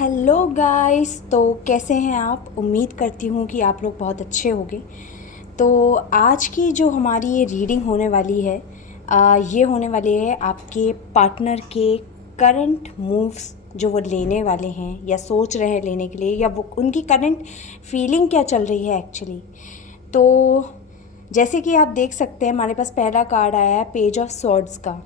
Hello guys. तो कैसे हैं आप? उम्मीद करती हूँ कि आप लोग बहुत अच्छे होंगे। तो आज की जो हमारी ये रीडिंग होने वाली है, ये होने वाली है आपके पार्टनर के करंट मूव्स जो वो लेने वाले हैं या सोच रहे हैं लेने के लिए, या वो उनकी करंट फीलिंग क्या चल रही है एक्चुअली। तो जैसे कि आप देख सकते हैं, हमारे पास पहला कार्ड आया है पेज ऑफ सॉर्ड्स का।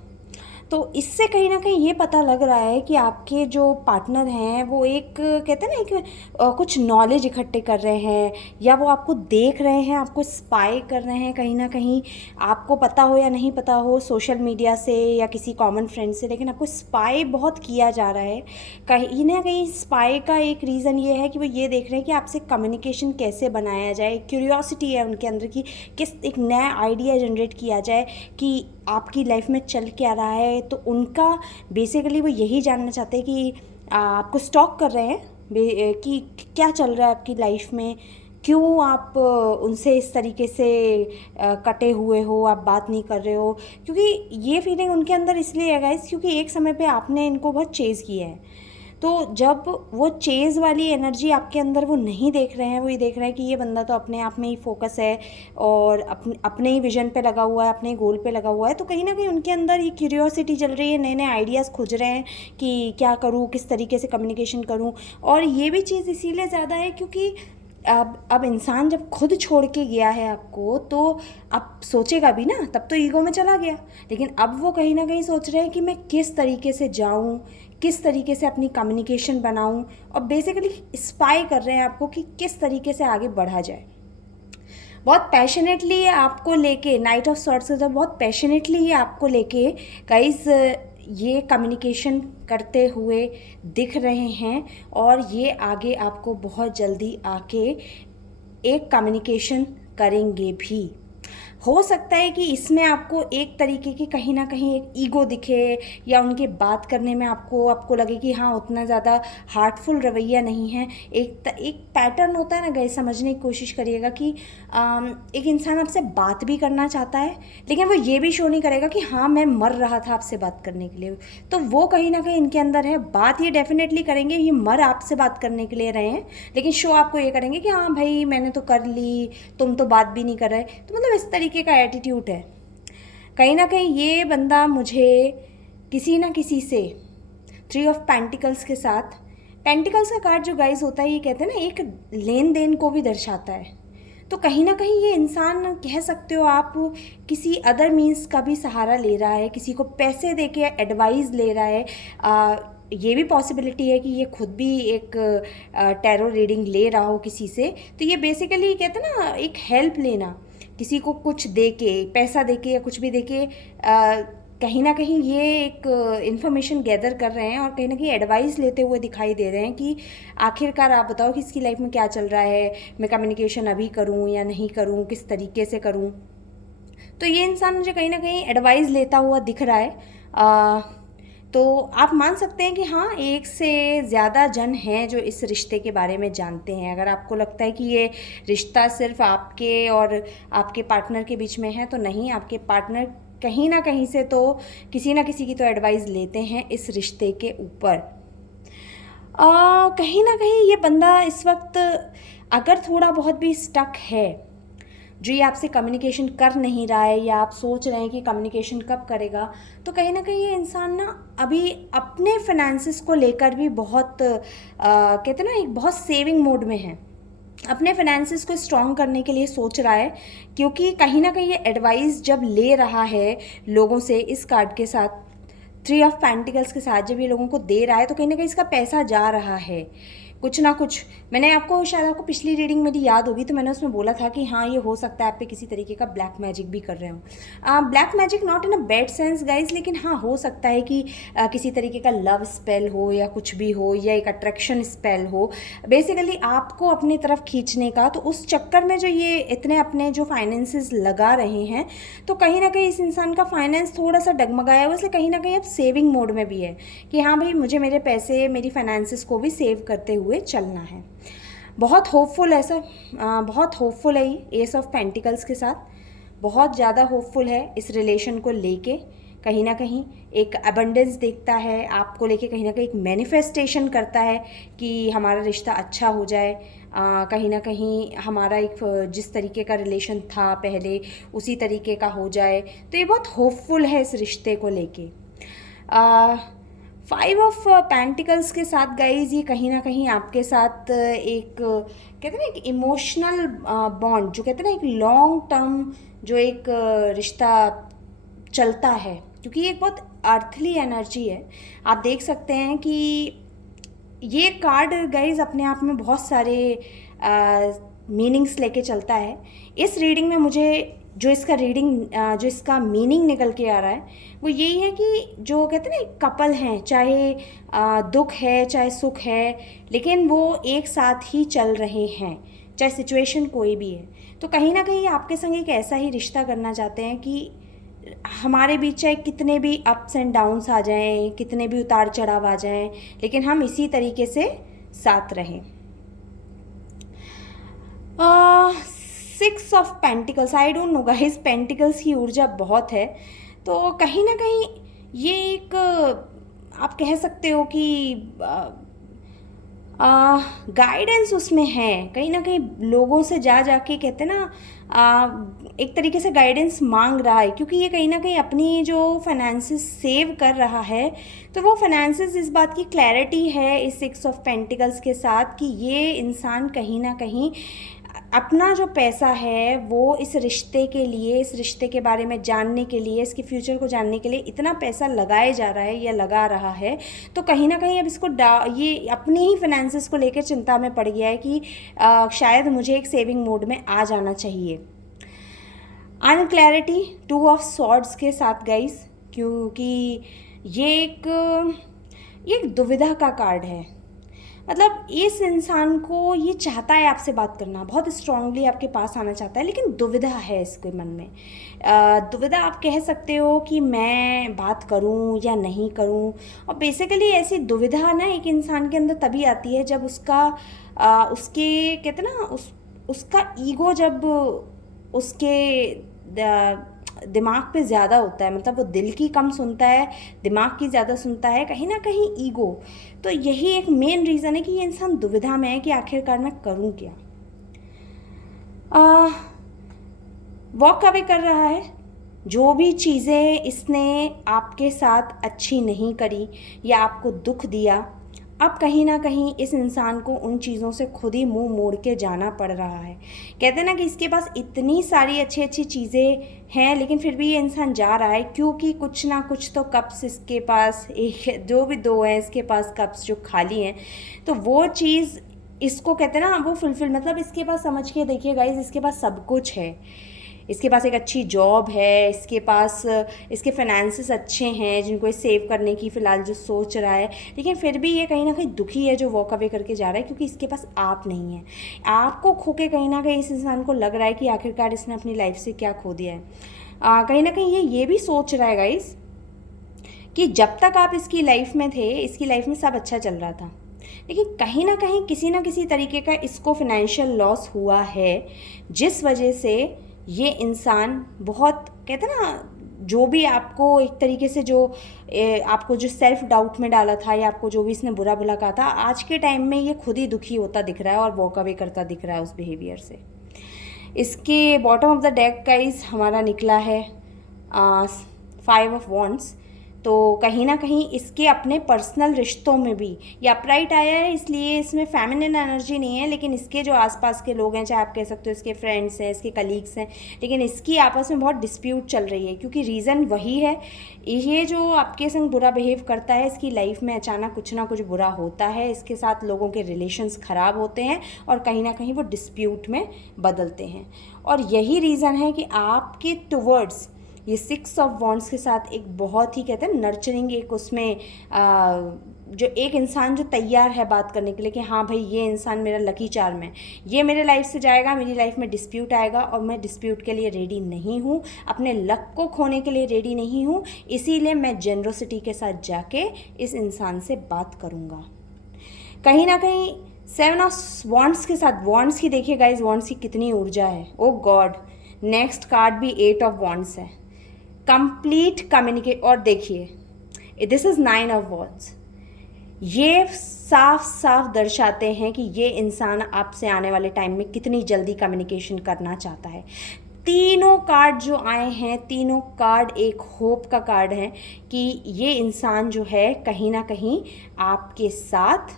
तो इससे कहीं ना कहीं ये पता लग रहा है कि आपके जो पार्टनर हैं वो एक कहते हैं ना, एक कुछ नॉलेज इकट्ठे कर रहे हैं, या वो आपको देख रहे हैं, आपको स्पाई कर रहे हैं कहीं ना कहीं। आपको पता हो या नहीं पता हो, सोशल मीडिया से या किसी कॉमन फ्रेंड से, लेकिन आपको स्पाई बहुत किया जा रहा है। कहीं ना कहीं स्पाई का एक रीज़न ये है कि वो ये देख रहे हैं कि आपसे कम्युनिकेशन कैसे बनाया जाए। क्यूरियोसिटी है उनके अंदर कि किस एक नया आइडिया जनरेट किया जाए कि आपकी लाइफ में चल क्या रहा है। तो उनका बेसिकली वो यही जानना चाहते हैं कि आपको स्टॉक कर रहे हैं कि क्या चल रहा है आपकी लाइफ में, क्यों आप उनसे इस तरीके से कटे हुए हो, आप बात नहीं कर रहे हो। क्योंकि ये फीलिंग उनके अंदर इसलिए है गाइस, क्योंकि एक समय पे आपने इनको बहुत चेज़ किया है। तो जब वो चेज़ वाली एनर्जी आपके अंदर वो नहीं देख रहे हैं, वो ये देख रहे हैं कि ये बंदा तो अपने आप में ही फोकस है और अपने ही विजन पे लगा हुआ है, अपने ही गोल पे लगा हुआ है। तो कहीं ना कहीं उनके अंदर ये क्यूरियोसिटी चल रही है, नए नए आइडियाज़ खोज रहे हैं कि क्या करूँ, किस तरीके से कम्युनिकेशन करूँ। और ये भी चीज़ इसीलिए ज़्यादा है क्योंकि अब इंसान जब खुद छोड़ के गया है आपको, तो अब सोचेगा भी ना, तब तो ईगो में चला गया। लेकिन अब वो कहीं ना कहीं सोच रहे हैं कि मैं किस तरीके से जाऊं, किस तरीके से अपनी कम्युनिकेशन बनाऊं, और बेसिकली स्पाई कर रहे हैं आपको कि किस तरीके से आगे बढ़ा जाए। बहुत पैशनेटली आपको लेके, नाइट ऑफ सॉर्ट्स से जब बहुत पैशनेटली आपको लेके गाइस ये कम्युनिकेशन करते हुए दिख रहे हैं। और ये आगे आपको बहुत जल्दी आके एक कम्युनिकेशन करेंगे भी। हो सकता है कि इसमें आपको एक तरीके की कहीं ना कहीं एक ईगो दिखे, या उनके बात करने में आपको लगे कि हाँ उतना ज़्यादा हार्टफुल रवैया नहीं है। एक पैटर्न होता है ना गाइस, समझने की कोशिश करिएगा कि एक इंसान आपसे बात भी करना चाहता है, लेकिन वो ये भी शो नहीं करेगा कि हाँ मैं मर रहा था आपसे बात करने के लिए। तो वो कहीं ना कहीं इनके अंदर है। बात ये डेफिनेटली करेंगे, ये मर आपसे बात करने के लिए रहे हैं, लेकिन शो आपको ये करेंगे कि हाँ भाई मैंने तो कर ली, तुम तो बात भी नहीं कर रहे। तो मतलब इस तरीके का एटीट्यूड है। कहीं ना कहीं ये बंदा मुझे किसी ना किसी से, थ्री ऑफ पेंटिकल्स के साथ, पेंटिकल्स का कार्ड जो गाइस होता है, ये कहते हैं ना एक लेन देन को भी दर्शाता है। तो कहीं ना कहीं ये इंसान, कह सकते हो आप, किसी अदर मीन्स का भी सहारा ले रहा है, किसी को पैसे दे के एडवाइस ले रहा है। ये भी पॉसिबिलिटी है कि ये खुद भी एक टैरो रीडिंग ले रहा हो किसी से। तो ये बेसिकली कहते हैं ना एक हेल्प लेना, किसी को कुछ दे के, पैसा दे के या कुछ भी दे के, कहीं ना कहीं ये एक इन्फॉर्मेशन गैदर कर रहे हैं और कहीं ना कहीं एडवाइस लेते हुए दिखाई दे रहे हैं कि आखिरकार आप बताओ कि इसकी लाइफ में क्या चल रहा है, मैं कम्युनिकेशन अभी करूं या नहीं करूं, किस तरीके से करूं। तो ये इंसान मुझे कहीं ना कहीं एडवाइस लेता हुआ दिख रहा है। तो आप मान सकते हैं कि हाँ एक से ज़्यादा जन हैं जो इस रिश्ते के बारे में जानते हैं। अगर आपको लगता है कि ये रिश्ता सिर्फ आपके और आपके पार्टनर के बीच में है, तो नहीं, आपके पार्टनर कहीं ना कहीं से तो किसी ना किसी की तो एडवाइस लेते हैं इस रिश्ते के ऊपर। कहीं ना कहीं ये बंदा इस वक्त अगर थोड़ा बहुत भी स्टक है, जो ये आपसे कम्युनिकेशन कर नहीं रहा है, या आप सोच रहे हैं कि कम्युनिकेशन कब करेगा, तो कहीं ना कहीं ये इंसान ना अभी अपने फाइनेंसिस को लेकर भी बहुत कहते हैं ना एक बहुत सेविंग मोड में है। अपने फाइनेंसिस को स्ट्रॉन्ग करने के लिए सोच रहा है, क्योंकि कहीं ना कहीं ये एडवाइस जब ले रहा है लोगों से, इस कार्ड के साथ, थ्री ऑफ पेंटिकल्स के साथ जब ये लोगों को दे रहा है, तो कहीं ना कहीं इसका पैसा जा रहा है कुछ ना कुछ। मैंने आपको, शायद आपको पिछली रीडिंग मेरी याद होगी, तो मैंने उसमें बोला था कि हाँ ये हो सकता है आप पे किसी तरीके का ब्लैक मैजिक भी कर रहे हो। Black magic not in a bad sense guys, लेकिन हाँ हो सकता है कि किसी तरीके का लव स्पेल हो या कुछ भी हो, या एक अट्रैक्शन स्पेल हो बेसिकली आपको अपनी तरफ खींचने का। तो उस चक्कर में जो ये इतने अपने जो फाइनेंसेस लगा रहे हैं, तो कहीं ना कहीं इस इंसान का फाइनेंस थोड़ा सा डगमगाया हुआ, इसलिए कहीं ना कहीं अब सेविंग मोड में भी है कि हाँ भाई मुझे मेरे पैसे, मेरी फाइनेंसेस को भी सेव करते हुए चलना है। बहुत होपफुल है सर, बहुत होपफुल है ये एस ऑफ पेंटिकल्स के साथ, बहुत ज़्यादा होपफुल है इस रिलेशन को लेके। कहीं ना कहीं एक अबंडेंस देखता है, आपको लेके कहीं ना कहीं एक मैनिफेस्टेशन करता है कि हमारा रिश्ता अच्छा हो जाए, कहीं ना कहीं हमारा एक जिस तरीके का रिलेशन था पहले उसी तरीके का हो जाए। तो ये बहुत होपफुल है इस रिश्ते को लेके। 5 ऑफ पेंटिकल्स के साथ गाइज ये कहीं ना कहीं आपके साथ एक कहते हैं ना एक इमोशनल बॉन्ड, जो कहते हैं ना एक लॉन्ग टर्म जो एक रिश्ता चलता है, क्योंकि ये एक बहुत अर्थली एनर्जी है। आप देख सकते हैं कि ये कार्ड गाइज अपने आप में बहुत सारे मीनिंग्स लेके चलता है। इस रीडिंग में मुझे जो जो इसका मीनिंग निकल के आ रहा है वो यही है कि जो कहते हैं ना एक कपल हैं, चाहे दुख है चाहे सुख है, लेकिन वो एक साथ ही चल रहे हैं, चाहे सिचुएशन कोई भी है। तो कहीं ना कहीं आपके संग एक ऐसा ही रिश्ता करना चाहते हैं कि हमारे बीच चाहे कितने भी अप्स एंड डाउन्स आ जाएं, कितने भी उतार चढ़ाव आ जाएं, लेकिन हम इसी तरीके से साथ रहें। 6 of pentacles, I don't know guys, pentacles की ऊर्जा बहुत है। तो कहीं ना कहीं ये एक आप कह सकते हो कि गाइडेंस उसमें है, कहीं ना कहीं लोगों से जा जाके कहते ना एक तरीके से गाइडेंस मांग रहा है, क्योंकि ये कहीं ना कहीं अपनी जो फाइनेंसेस सेव कर रहा है। तो वो फाइनेंसेस, इस बात की क्लैरिटी है इस 6 ऑफ पेंटिकल्स के साथ कि ये इंसान कहीं ना कहीं अपना जो पैसा है वो इस रिश्ते के लिए, इस रिश्ते के बारे में जानने के लिए, इसके फ्यूचर को जानने के लिए इतना पैसा लगाए जा रहा है या लगा रहा है। तो कहीं ना कहीं अब इसको ये अपनी ही फाइनेंसेस को लेकर चिंता में पड़ गया है कि शायद मुझे एक सेविंग मोड में आ जाना चाहिए। अनक्लैरिटी 2 ऑफ सॉर्ड्स के साथ गाइस, क्योंकि ये एक दुविधा का कार्ड है। मतलब इस इंसान को ये चाहता है आपसे बात करना, बहुत स्ट्रांगली आपके पास आना चाहता है, लेकिन दुविधा है इसके मन में। दुविधा आप कह सकते हो कि मैं बात करूं या नहीं करूं। और बेसिकली ऐसी दुविधा ना एक इंसान के अंदर तभी आती है जब उसके कहते ना उसका ईगो जब उसके दिमाग पे ज़्यादा होता है। मतलब वो दिल की कम सुनता है, दिमाग की ज़्यादा सुनता है, कहीं ना कहीं ईगो। तो यही एक मेन रीज़न है कि ये इंसान दुविधा में है कि आखिरकार मैं करूं क्या। वॉक अवे कर रहा है। जो भी चीज़ें इसने आपके साथ अच्छी नहीं करी या आपको दुख दिया, अब कहीं ना कहीं इस इंसान को उन चीज़ों से खुद ही मुंह मोड़ के जाना पड़ रहा है। कहते हैं ना कि इसके पास इतनी सारी अच्छी अच्छी चीज़ें हैं, लेकिन फिर भी ये इंसान जा रहा है, क्योंकि कुछ ना कुछ तो कप्स इसके पास, एक जो भी 2 हैं इसके पास कप्स जो खाली हैं, तो वो चीज़ इसको कहते हैं ना वो फुलफिल, मतलब इसके पास समझ के देखिए गाइज, इसके पास सब कुछ है। इसके पास एक अच्छी जॉब है, इसके पास इसके फाइनेंसेस अच्छे हैं जिनको ये सेव करने की फ़िलहाल जो सोच रहा है, लेकिन फिर भी ये कहीं ना कहीं दुखी है जो वॉक अवे करके जा रहा है, क्योंकि इसके पास आप नहीं है। आपको खो के कहीं ना कहीं इस इंसान को लग रहा है कि आखिरकार इसने अपनी लाइफ से क्या खो दिया है। कहीं ना कहीं ये भी सोच रहा है गाइस कि जब तक आप इसकी लाइफ में थे, इसकी लाइफ में सब अच्छा चल रहा था, लेकिन कहीं ना किसी तरीके का इसको फाइनेंशियल लॉस हुआ है, जिस वजह से ये इंसान बहुत कहते ना जो भी आपको एक तरीके से जो आपको जो सेल्फ डाउट में डाला था या आपको जो भी इसने बुरा भला कहा था, आज के टाइम में ये खुद ही दुखी होता दिख रहा है और वॉक अवे करता दिख रहा है उस बिहेवियर से। इसके bottom of the deck guys हमारा निकला है 5 ऑफ वॉन्ड्स। तो कहीं ना कहीं इसके अपने पर्सनल रिश्तों में भी ये अपराइट आया है, इसलिए इसमें फेमिनिन एनर्जी नहीं है, लेकिन इसके जो आसपास के लोग हैं, चाहे आप कह सकते हो इसके फ्रेंड्स हैं, इसके कलीग्स हैं, लेकिन इसकी आपस में बहुत डिस्प्यूट चल रही है, क्योंकि रीज़न वही है, ये जो आपके संग बुरा बिहेव करता है, इसकी लाइफ में अचानक कुछ ना कुछ बुरा होता है, इसके साथ लोगों के रिलेशंस ख़राब होते हैं और कहीं ना कहीं वो डिस्प्यूट में बदलते हैं। और यही रीज़न है कि आपके टुवर्ड्स ये 6 ऑफ वॉन्ड्स के साथ एक बहुत ही कहते हैं नर्चरिंग, एक उसमें जो एक इंसान जो तैयार है बात करने के लिए कि हाँ भाई ये इंसान मेरा लकी चार्म है, ये मेरे लाइफ से जाएगा, मेरी लाइफ में डिस्प्यूट आएगा और मैं डिस्प्यूट के लिए रेडी नहीं हूँ, अपने लक को खोने के लिए रेडी नहीं हूँ, इसीलिए मैं जेनरोसिटी के साथ जाके इस इंसान से बात करूँगा। कहीं ना कहीं 7 ऑफ वॉन्ड्स के साथ, वॉन्ड्स की देखिए गाइज, वॉन्ड्स की कितनी ऊर्जा है, ओ गॉड। नेक्स्ट कार्ड भी 8 ऑफ वॉन्ड्स है। Complete communicate. और देखिए दिस इज़ 9 ऑफ वॉन्ड्स, ये साफ साफ दर्शाते हैं कि ये इंसान आपसे आने वाले टाइम में कितनी जल्दी कम्युनिकेशन करना चाहता है। तीनों कार्ड जो आए हैं, तीनों कार्ड एक होप का कार्ड है कि ये इंसान जो है कहीं ना कहीं आपके साथ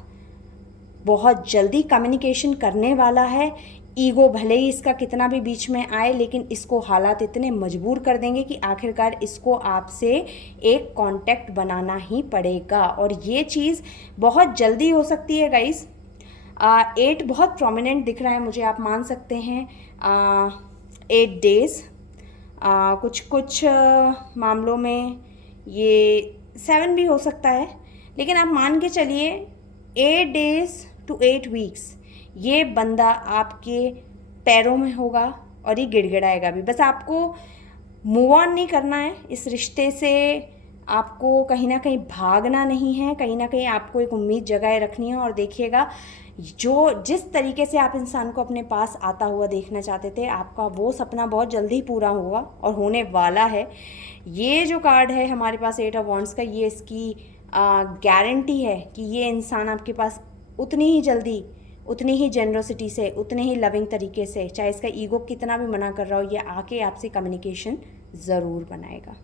बहुत जल्दी कम्युनिकेशन करने वाला है। ईगो भले ही इसका कितना भी बीच में आए, लेकिन इसको हालात इतने मजबूर कर देंगे कि आखिरकार इसको आपसे एक कांटेक्ट बनाना ही पड़ेगा, और ये चीज़ बहुत जल्दी हो सकती है गाइस। 8 बहुत प्रोमिनेंट दिख रहा है मुझे, आप मान सकते हैं 8 डेज़। कुछ मामलों में ये 7 भी हो सकता है, लेकिन आप मान के चलिए 8 डेज़ to 8 वीक्स ये बंदा आपके पैरों में होगा और ये गिड़गिड़ाएगा भी। बस आपको मूव ऑन नहीं करना है इस रिश्ते से, आपको कहीं ना कहीं भागना नहीं है, कहीं ना कहीं आपको एक उम्मीद जगाए रखनी है। और देखिएगा जिस तरीके से आप इंसान को अपने पास आता हुआ देखना चाहते थे, आपका वो सपना बहुत जल्दी पूरा होगा और होने वाला है। ये जो कार्ड है हमारे पास 8 ऑफ वॉन्ड्स का, ये इसकी गारंटी है कि ये इंसान आपके पास उतनी ही जल्दी, उतनी ही जेनरोसिटी से, उतने ही लविंग तरीके से, चाहे इसका ईगो कितना भी मना कर रहा हो, ये आके आपसे कम्युनिकेशन ज़रूर बनाएगा।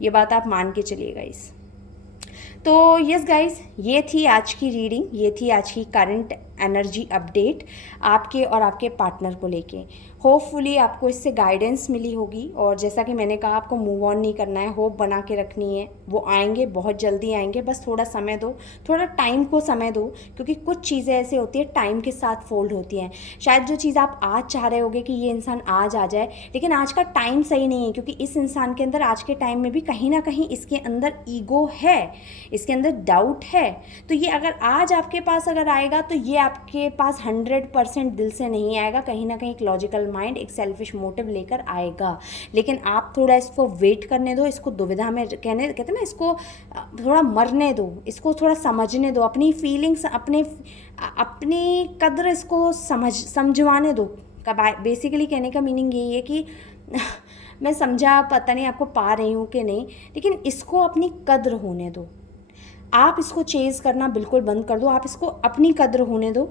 ये बात आप मान के चलिएगा इस। तो यस गाइस, ये थी आज की रीडिंग, ये थी आज की करंट एनर्जी अपडेट आपके और आपके पार्टनर को लेके। होपफुली आपको इससे गाइडेंस मिली होगी, और जैसा कि मैंने कहा आपको मूव ऑन नहीं करना है, होप बना के रखनी है। वो आएंगे, बहुत जल्दी आएंगे, बस थोड़ा समय दो, थोड़ा टाइम को समय दो, क्योंकि कुछ चीज़ें ऐसे होती है टाइम के साथ फोल्ड होती हैं। शायद जो चीज़ आप आज चाह रहे होगे कि ये इंसान आज आ जाए, लेकिन आज का टाइम सही नहीं है, क्योंकि इस इंसान के अंदर आज के टाइम में भी कहीं ना कहीं इसके अंदर ईगो है, इसके अंदर डाउट है। तो ये अगर आज आपके पास अगर आएगा तो ये आपके पास 100% दिल से नहीं आएगा, कहीं ना कहीं एक लॉजिकल माइंड, एक सेल्फिश मोटिव लेकर आएगा। लेकिन आप थोड़ा इसको वेट करने दो, इसको दुविधा में कहते हैं ना, इसको थोड़ा मरने दो, इसको थोड़ा समझने दो, अपनी फीलिंग्स, अपनी कद्र इसको समझवाने दो। बेसिकली कहने का मीनिंग यही है कि मैं समझा, पता नहीं आपको पा रही हूँ कि नहीं, लेकिन इसको अपनी कद्र होने दो। आप इसको चेज़ करना बिल्कुल बंद कर दो, आप इसको अपनी कद्र होने दो।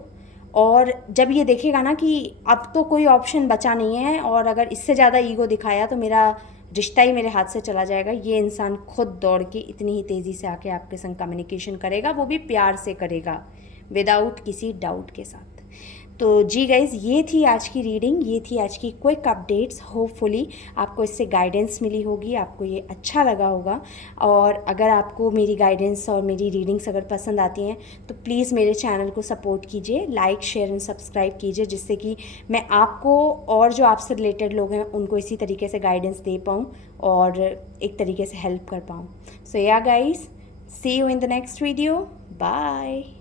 और जब ये देखेगा ना कि अब तो कोई ऑप्शन बचा नहीं है, और अगर इससे ज़्यादा ईगो दिखाया तो मेरा रिश्ता ही मेरे हाथ से चला जाएगा, ये इंसान खुद दौड़ के इतनी ही तेज़ी से आके आपके संग कम्युनिकेशन करेगा, वो भी प्यार से करेगा, विदाउट किसी डाउट के साथ। तो जी गाइज़, ये थी आज की रीडिंग, ये थी आज की क्विक अपडेट्स। होपफुली आपको इससे गाइडेंस मिली होगी, आपको ये अच्छा लगा होगा। और अगर आपको मेरी गाइडेंस और मेरी रीडिंग्स अगर पसंद आती हैं तो प्लीज़ मेरे चैनल को सपोर्ट कीजिए, लाइक शेयर एंड सब्सक्राइब कीजिए, जिससे कि मैं आपको और जो आपसे रिलेटेड लोग हैं उनको इसी तरीके से गाइडेंस दे पाऊँ और एक तरीके से हेल्प कर पाऊँ। So yeah guys, see you in the next video, bye.